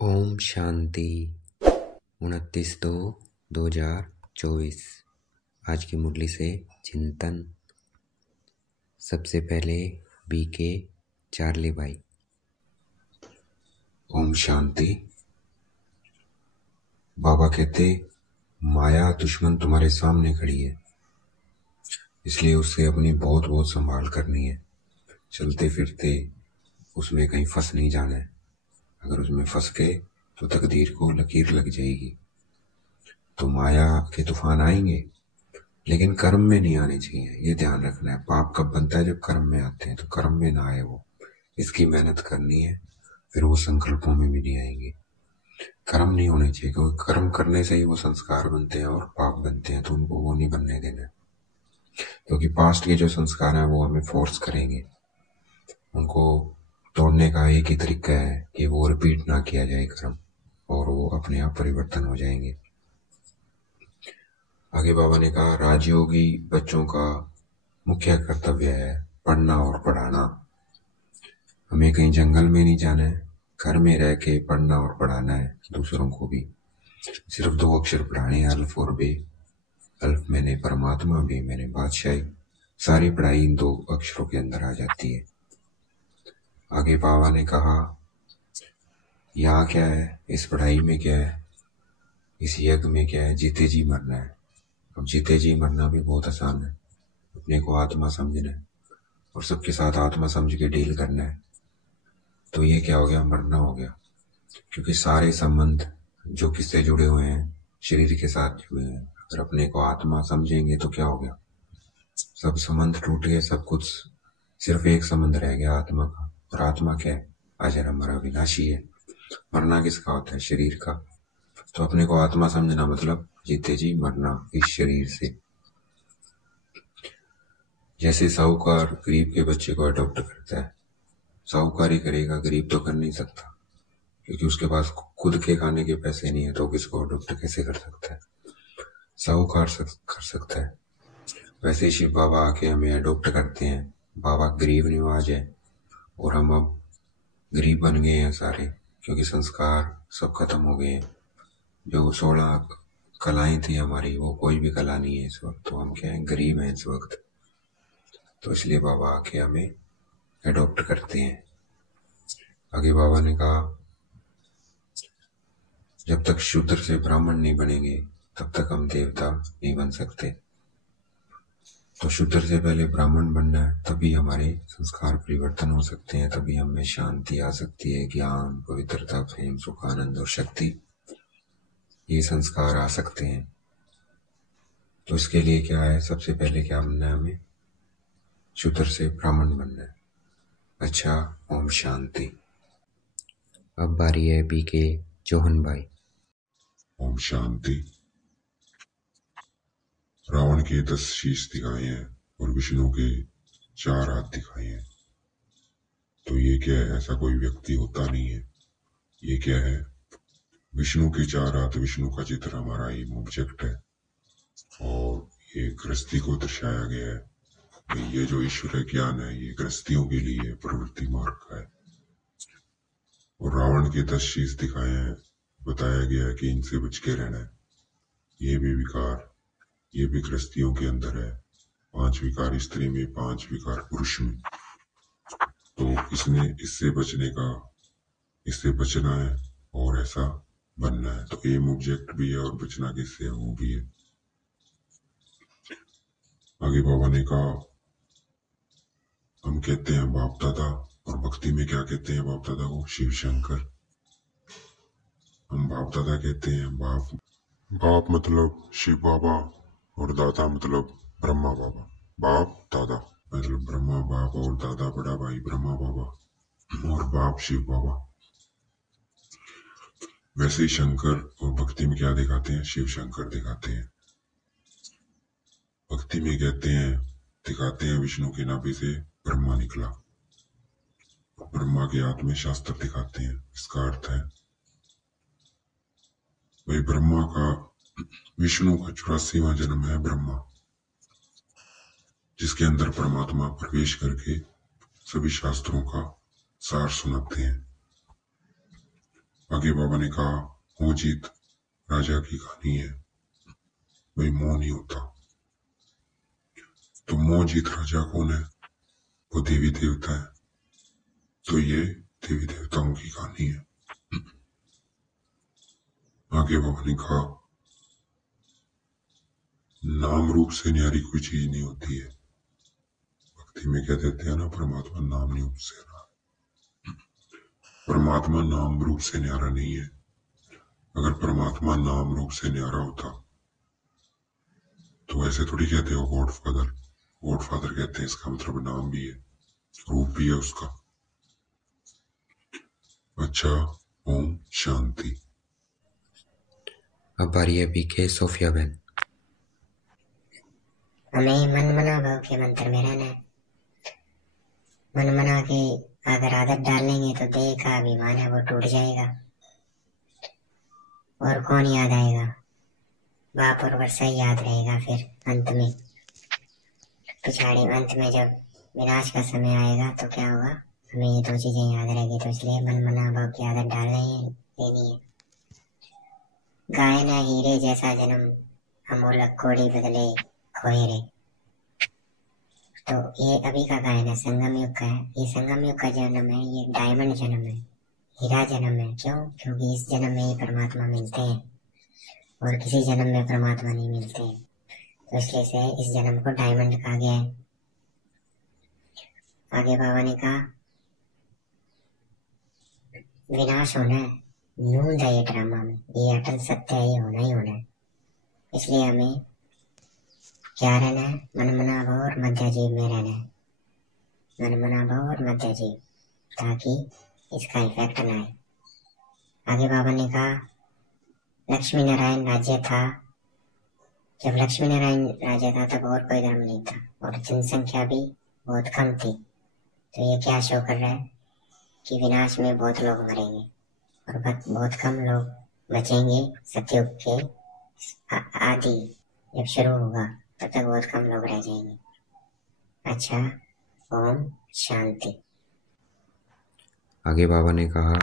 ओम शांति। 29/2/2024। आज की मुरली से चिंतन। सबसे पहले बीके चार्ली भाई। ओम शांति। बाबा कहते, माया दुश्मन तुम्हारे सामने खड़ी है, इसलिए उससे अपनी बहुत बहुत संभाल करनी है। चलते फिरते उसमें कहीं फंस नहीं जाना है। अगर उसमें फंस गए तो तकदीर को लकीर लग जाएगी। तो माया के तूफान आएंगे, लेकिन कर्म में नहीं आने चाहिए, ये ध्यान रखना है। पाप कब बनता है? जब कर्म में आते हैं। तो कर्म में ना आए वो, इसकी मेहनत करनी है। फिर वो संकल्पों में भी नहीं आएंगे। कर्म नहीं होने चाहिए, क्योंकि कर्म करने से ही वो संस्कार बनते हैं और पाप बनते हैं। तो उनको वो नहीं बनने देना है, क्योंकि पास्ट के जो संस्कार हैं वो हमें फोर्स करेंगे। उनको तोड़ने का एक ही तरीका है कि वो रिपीट ना किया जाए कर्म, और वो अपने आप परिवर्तन हो जाएंगे। आगे बाबा ने कहा, राजयोगी बच्चों का मुख्य कर्तव्य है पढ़ना और पढ़ाना। हमें कहीं जंगल में नहीं जाना है, घर में रह के पढ़ना और पढ़ाना है दूसरों को भी। सिर्फ 2 अक्षर पढ़ाने हैं, अल्फ और बे। अल्फ मैंने परमात्मा, बे मैंने बादशाही। सारी पढ़ाई इन 2 अक्षरों के अंदर आ जाती है। आगे बाबा ने कहा, यहाँ क्या है, इस पढ़ाई में क्या है, इस यज्ञ में क्या है? जीते जी मरना है। अब जीते जी मरना भी बहुत आसान है। अपने को आत्मा समझना है और सबके साथ आत्मा समझ के डील करना है। तो ये क्या हो गया? मरना हो गया। क्योंकि सारे संबंध जो किससे जुड़े हुए हैं, शरीर के साथ जुड़े हैं। अगर अपने को आत्मा समझेंगे तो क्या हो गया? सब संबंध टूट गए, सब कुछ। सिर्फ एक संबंध रह गया, आत्मा का। और आत्मा क्या है? अजर अमर अविनाशी है। मरना किसका होता है? शरीर का। तो अपने को आत्मा समझना मतलब जीते जी मरना इस शरीर से। जैसे साहूकार गरीब के बच्चे को अडॉप्ट करता है, साहूकार ही करेगा, गरीब तो कर नहीं सकता, क्योंकि उसके पास खुद के खाने के पैसे नहीं है। तो किसको अडॉप्ट कैसे कर सकता है? साहूकार कर सकता है। वैसे ही शिव बाबा आके हमें अडॉप्ट करते हैं। बाबा गरीब निवाज है और हम अब गरीब बन गए हैं सारे, क्योंकि संस्कार सब खत्म हो गए हैं। जो 16 कलाएं थी हमारी, वो कोई भी कला नहीं है इस वक्त। तो हम क्या है? गरीब हैं इस वक्त। तो इसलिए बाबा आके हमें अडॉप्ट करते हैं। आगे बाबा ने कहा, जब तक शूद्र से ब्राह्मण नहीं बनेंगे तब तक हम देवता नहीं बन सकते। तो शूद्र से पहले ब्राह्मण बनना है, तभी हमारे संस्कार परिवर्तन हो सकते हैं। तभी हमें शांति आ सकती है, ज्ञान, पवित्रता, प्रेम, सुख, आनंद और शक्ति, ये संस्कार आ सकते हैं। तो इसके लिए क्या है? सबसे पहले क्या बनना है? हमें शूद्र से ब्राह्मण बनना है। अच्छा, ओम शांति। अब बारी है बीके चौहान भाई। ओम शांति। रावण के 10 शीश दिखाए हैं और विष्णु के 4 हाथ दिखाए हैं। तो ये क्या है? ऐसा कोई व्यक्ति होता नहीं है। ये क्या है? विष्णु के 4 हाथ, विष्णु का चित्र हमारा एम ऑब्जेक्ट है। और ये गृहस्थी को दर्शाया गया है कि ये जो ईश्वर ज्ञान है, ये गृहस्थियों के लिए प्रवृत्ति मार्ग का है। और रावण के 10 शीश दिखाए हैं, बताया गया है कि इनसे बच के रहना है। ये भी विकार, ये भी गृहस्थियों के अंदर है। 5 विकार स्त्री में, 5 विकार पुरुष में। तो इससे बचना है और ऐसा बनना है। तो एम ऑब्जेक्ट भी है और बचना किससे है वो भी है। आगे बाबा ने कहा, हम कहते हैं बाप दादा, और भक्ति में क्या कहते हैं बाप दादा को? शिव शंकर। हम बाप दादा कहते हैं। बाप मतलब शिव बाबा और दादा मतलब ब्रह्मा बाबा। बाप दादा मतलब ब्रह्मा बाप और दादा बड़ा भाई ब्रह्मा बाबा और बाप शिव बाबा। वैसे ही शंकर और भक्ति में क्या दिखाते हैं? शिव शंकर दिखाते हैं। भक्ति में दिखाते हैं विष्णु के नाभि से ब्रह्मा निकला। ब्रह्मा के हाथ में शास्त्र दिखाते हैं। इसका अर्थ है भाई, ब्रह्मा का, विष्णु का 84वां जन्म है ब्रह्मा, जिसके अंदर परमात्मा प्रवेश करके सभी शास्त्रों का सार सुनाते हैं। आगे बाबा ने कहा, मोहजीत राजा की कहानी है, भाई मोह नहीं होता। तो मोहजीत राजा कौन है? वो देवी देवता है। तो ये देवी देवताओं की कहानी है। आगे बाबा ने कहा, नाम रूप से न्यारी कोई चीज नहीं होती है। भक्ति में कह देते हैं ना, परमात्मा नाम रूप से न्यारा। परमात्मा नाम रूप से न्यारा नहीं है। अगर परमात्मा नाम रूप से न्यारा होता तो ऐसे थोड़ी कहते हो गॉड फादर। गॉड फादर कहते हैं, इसका मतलब नाम भी है, रूप भी है उसका। अच्छा, ओम शांति। अब बारी है बीके सोफिया बहन। हमें मन मना भाव के मंत्र में रहना है। मन मना के अगर आदत डालेंगे तो देह का अभिमान है वो टूट जाएगा। और कौन याद आएगा? बाप और वर्षा ही याद रहेगा। फिर अंत में पिछाड़ी अंत में जब विनाश का समय आएगा तो क्या होगा? हमें ये दो चीजें याद रहेगी। तो इसलिए मन मना भाव की आदत लेनी है। गाय ना हीरे जैसा जन्म, अमोलक कोड़ी बदले खोए रे। तो ये अभी का गायन है, संगम युग का है। ये संगम युग का जन्म है, ये डायमंड जन्म है, हीरा जन्म है। क्यों? क्योंकि इस जन्म में ही परमात्मा मिलते हैं और किसी जन्म में परमात्मा नहीं मिलते हैं। तो इसलिए से इस जन्म को डायमंड कहा गया है। आगे बाबा ने कहा, विनाश होना है, नूंद है ये ड्रामा में, ये अटल सत्य है, ये होना ही होना है। इसलिए हमें क्या रहना है? मनमना भाव और मध्य जीव में रहना है। मनमना भाव और मध्य जीव, ताकि इसका इफेक्ट ना आए। आगे बाबा ने कहा, लक्ष्मी नारायण राज्य था। जब लक्ष्मी नारायण राज्य था तब और कोई धर्म नहीं था और जनसंख्या भी बहुत कम थी। तो ये क्या शो कर रहा है कि विनाश में बहुत लोग मरेंगे और बहुत कम लोग बचेंगे। सतयुग के आदि जब शुरू होगा तब तक बहुत कम लोग रह जाएंगे। अच्छा, ओम शांति। आगे बाबा ने कहा,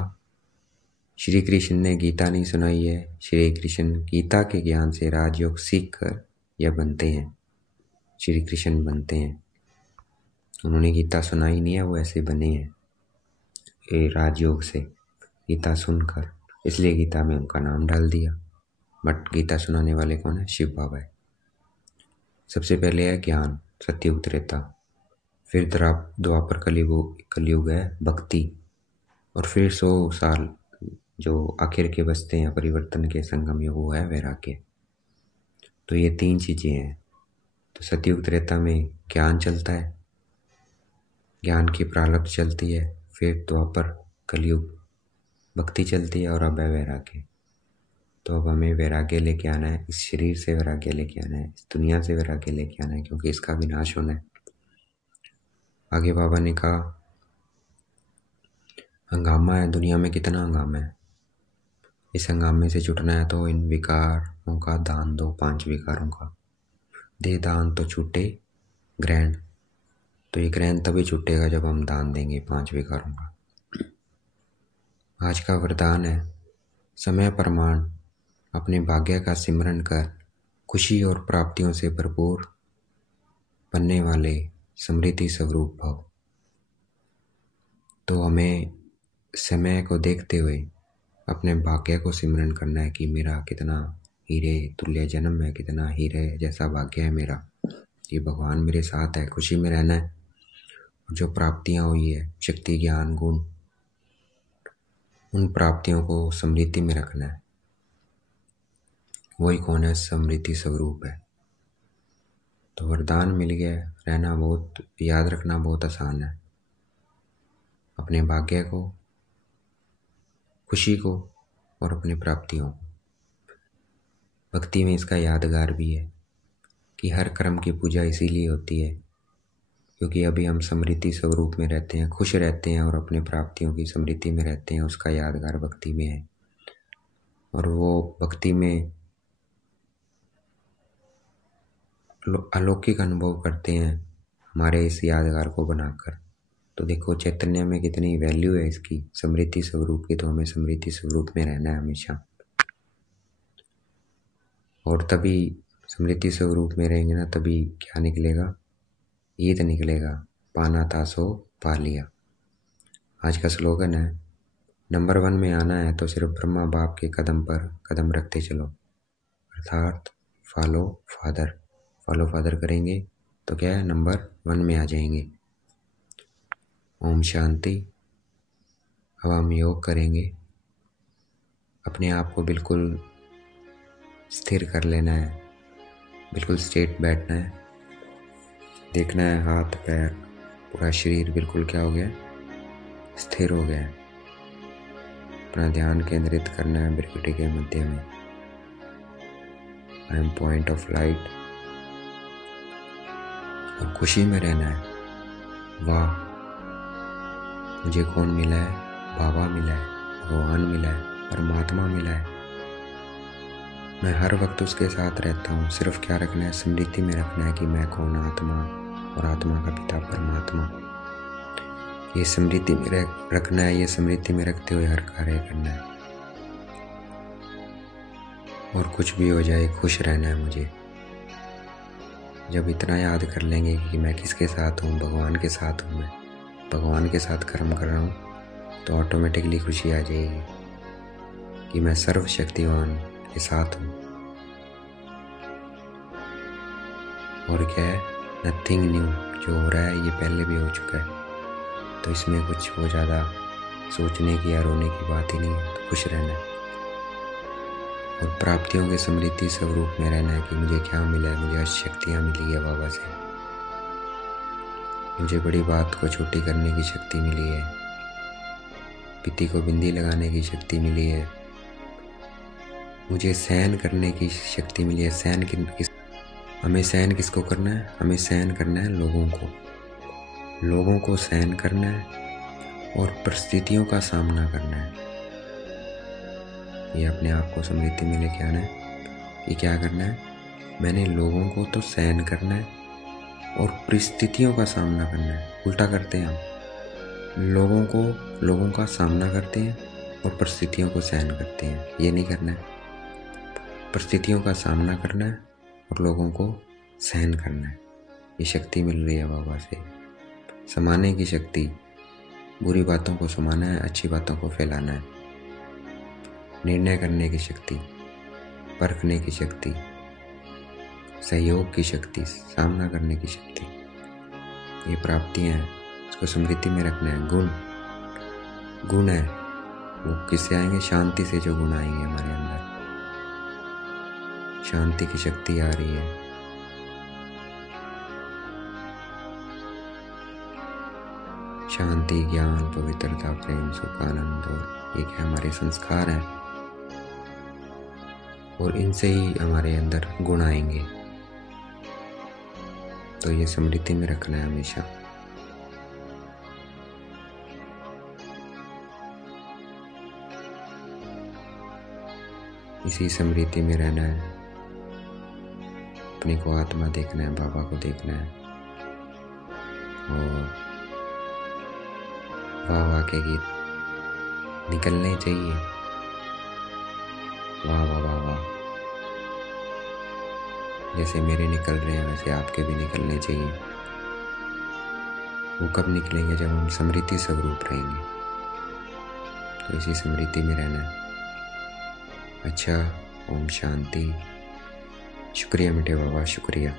श्री कृष्ण ने गीता नहीं सुनाई है। श्री कृष्ण गीता के ज्ञान से राजयोग सीख कर यह बनते हैं, श्री कृष्ण बनते हैं। उन्होंने गीता सुनाई नहीं है, वो ऐसे बने हैं ये राजयोग से, गीता सुनकर। इसलिए गीता में उनका नाम डाल दिया। बट गीता सुनाने वाले कौन है? शिव बाबा है। सबसे पहले है ज्ञान, सत्ययुग त्रेता, फिर द्वापर कलयुग है भक्ति, और फिर 100 साल जो आखिर के बचते हैं परिवर्तन के संगम युग, वो है वैराग्य। तो ये 3 चीजें हैं। तो सत्ययुग त्रेता में ज्ञान चलता है, ज्ञान की प्रारब्ध चलती है, फिर द्वापर कलयुग भक्ति चलती है, और अब है वैराग्य। तो अब हमें वैराग्य लेके आना है, इस शरीर से वैराग्य लेके आना है, इस दुनिया से वैराग्य लेके आना है, क्योंकि इसका विनाश होना है। आगे बाबा ने कहा, हंगामा है दुनिया में, कितना हंगामा है। इस हंगामे से छुटना है तो इन विकारों का दान दो, 5 विकारों का दे दान तो छूटे ग्रहण। तो ये ग्रहण तभी छूटेगा जब हम दान देंगे 5 विकारों का। आज का वरदान है, समय प्रमाण अपने भाग्य का सिमरण कर खुशी और प्राप्तियों से भरपूर बनने वाले समृद्धि स्वरूप भव। तो हमें समय को देखते हुए अपने भाग्य को सिमरण करना है कि मेरा कितना हीरे तुल्य जन्म है, कितना हीरे जैसा भाग्य है मेरा, ये भगवान मेरे साथ है, खुशी में रहना है। और जो प्राप्तियां हुई है, शक्ति ज्ञान गुण, उन प्राप्तियों को समृद्धि में रखना है। वही कौन है? समृद्धि स्वरूप है। तो वरदान मिल गया, रहना बहुत, याद रखना बहुत आसान है। अपने भाग्य को, खुशी को और अपनी प्राप्तियों को। भक्ति में इसका यादगार भी है कि हर कर्म की पूजा इसीलिए होती है क्योंकि अभी हम समृद्धि स्वरूप में रहते हैं, खुश रहते हैं और अपने प्राप्तियों की समृद्धि में रहते हैं। उसका यादगार भक्ति में है और वो भक्ति में अलौकिक अनुभव करते हैं हमारे इस यादगार को बनाकर। तो देखो चैतन्य में कितनी वैल्यू है इसकी, समृद्धि स्वरूप की। तो हमें समृद्धि स्वरूप में रहना है हमेशा, और तभी समृद्धि स्वरूप में रहेंगे ना, तभी क्या निकलेगा, ईद निकलेगा, पाना था सो पा लिया। आज का स्लोगन है, नंबर 1 में आना है तो सिर्फ ब्रह्मा बाप के कदम पर कदम रखते चलो, अर्थात फॉलो फादर। फॉलो फादर करेंगे तो क्या है, नंबर 1 में आ जाएंगे। ओम शांति। अब हम योग करेंगे, अपने आप को बिल्कुल स्थिर कर लेना है, बिल्कुल स्ट्रेट बैठना है, देखना है हाथ पैर पूरा शरीर बिल्कुल क्या हो गया, स्थिर हो गया है। अपना ध्यान केंद्रित करना है भ्रिकुटी के मध्य में। I am point of light, और खुशी में रहना है। वाह, मुझे कौन मिला है, बाबा मिला है, भगवान मिला है, परमात्मा मिला है। मैं हर वक्त उसके साथ रहता हूँ। सिर्फ क्या रखना है, स्मृति में रखना है कि मैं कौन, आत्मा, और आत्मा का पिता परमात्मा। ये स्मृति में रखना है, ये स्मृति में रखते हुए हर कार्य करना है, और कुछ भी हो जाए खुश रहना है मुझे। जब इतना याद कर लेंगे कि मैं किसके साथ हूँ, भगवान के साथ हूँ, मैं भगवान के साथ कर्म कर रहा हूँ, तो ऑटोमेटिकली खुशी आ जाएगी कि मैं सर्वशक्तिवान के साथ हूँ। और क्या है, नथिंग न्यू, जो हो रहा है ये पहले भी हो चुका है, तो इसमें कुछ बहुत ज़्यादा सोचने की या रोने की बात ही नहीं है। तो खुश रहना है और प्राप्तियों के समृद्धि स्वरूप में रहना है कि मुझे क्या मिला है। मुझे शक्तियाँ मिली है बाबा से, मुझे बड़ी बात को छोटी करने की शक्ति मिली है, पित्ती को बिंदी लगाने की शक्ति मिली है, मुझे सहन करने की शक्ति मिली है। हमें सहन किसको करना है, हमें सहन करना है लोगों को सहन करना है, और परिस्थितियों का सामना करना है। ये अपने आप को समृद्धि में लेके आना है कि क्या करना है, मैंने लोगों को तो सहन करना है और परिस्थितियों का सामना करना है। उल्टा करते हैं हम, लोगों का सामना करते हैं और परिस्थितियों को सहन करते हैं। ये नहीं करना है, परिस्थितियों का सामना करना है और लोगों को सहन करना है। ये शक्ति मिल रही है बाबा से, समाने की शक्ति। बुरी बातों को समाना है, अच्छी बातों को फैलाना है। निर्णय करने की शक्ति, परखने की शक्ति, सहयोग की शक्ति, सामना करने की शक्ति, ये प्राप्तियां हैं। इसको समृद्धि में रखना है। गुण है, वो किससे आएंगे, शांति से। जो गुण आएंगे हमारे अंदर, शांति की शक्ति आ रही है। शांति, ज्ञान, पवित्रता, प्रेम, सुख, आनंद, और ये क्या हमारे संस्कार हैं, और इनसे ही हमारे अंदर गुण आएंगे। तो ये समृद्धि में रखना है हमेशा। इसी समृद्धि में रहना है। अपने को आत्मा देखना है, बाबा को देखना है, और वाह वाह के गीत निकलने चाहिए। वाह वाह वाह वाह, जैसे मेरे निकल रहे हैं वैसे आपके भी निकलने चाहिए। वो कब निकलेंगे, जब हम समृद्धि स्वरूप रहेंगे। तो इसी समृद्धि में रहना है। अच्छा, ओम शांति। शुक्रिया मीठे बाबा, शुक्रिया।